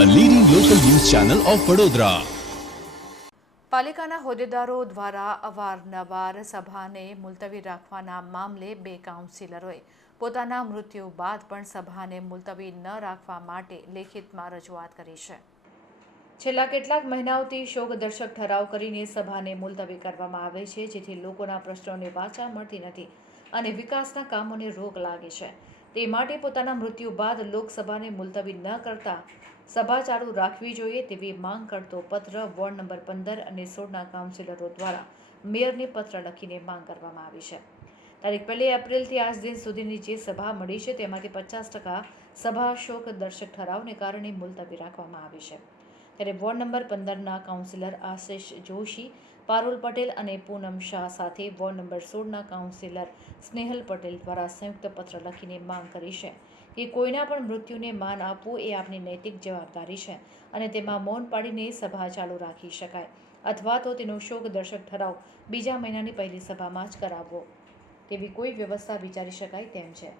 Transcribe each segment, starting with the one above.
Channel of Vadodara પાલિકાના હોદ્દેદારો દ્વારા અવારનવાર સભાને મુલતવી રાખવાના મામલે બે કાઉન્સિલરોએ પોતાના મૃત્યુ બાદ પણ સભાને મુલતવી ન રાખવા માટે લેખિતમાં રજૂઆત કરી છે. છેલ્લા કેટલાક મહિનાઓથી શોકદર્શક ઠરાવ કરીને સભાને મુલતવી કરવામાં આવે છે, જેથી લોકોના પ્રશ્નોને વાચા મળતી નથી અને વિકાસના કામોને રોક લાગે છે. તે માટે પોતાના મૃત્યુ બાદ લોકસભાને મુલતવી ન કરતા સભા ચાલુ રાખવી જોઈએ તેવી માંગ કરતો પત્ર વોર્ડ નંબર પંદર અને સોળના કાઉન્સિલરો દ્વારા મેયરને પત્ર લખીને માંગ કરવામાં આવી છે. તારીખ પહેલી એપ્રિલથી આજ દિન સુધીની જે સભા મળી છે તેમાંથી પચાસ ટકા સભા શોક દર્શક ઠરાવને કારણે મુલતવી રાખવામાં આવી છે. ત્યારે વોર્ડ નંબર પંદરના કાઉન્સિલર આશિષ જોશી, પારુલ પટેલ અને પૂનમ શાહ સાથે વોર્ડ નંબર સોળના કાઉન્સિલર સ્નેહલ પટેલ દ્વારા સંયુક્ત પત્ર લખીને માંગ કરી છે કે કોઈના પણ મૃત્યુને માન આપવું એ આપની નૈતિક જવાબદારી છે અને તેમાં મૌન પાડીને સભા ચાલુ રાખી શકાય અથવા તો તેનો શોક દર્શક ઠરાવ બીજા મહિનાની પહેલી સભામાં જ કરાવવો. તેવી કોઈ વ્યવસ્થા વિચારી શકાય તેમ છે.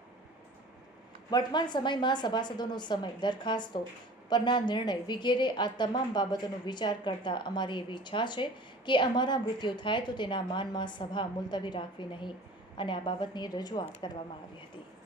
વર્તમાન સમયમાં સભાસદોનો સમય દરખાસ્તો પરના નિર્ણય વગેરે આ તમામ બાબતોનો વિચાર કરતા અમારી એવી ઈચ્છા છે કે અમારા મૃત્યુ થાય તો તેના માનમાં સભા મુલતવી રાખવી નહીં. અને આ બાબતની રજૂઆત કરવામાં આવી હતી.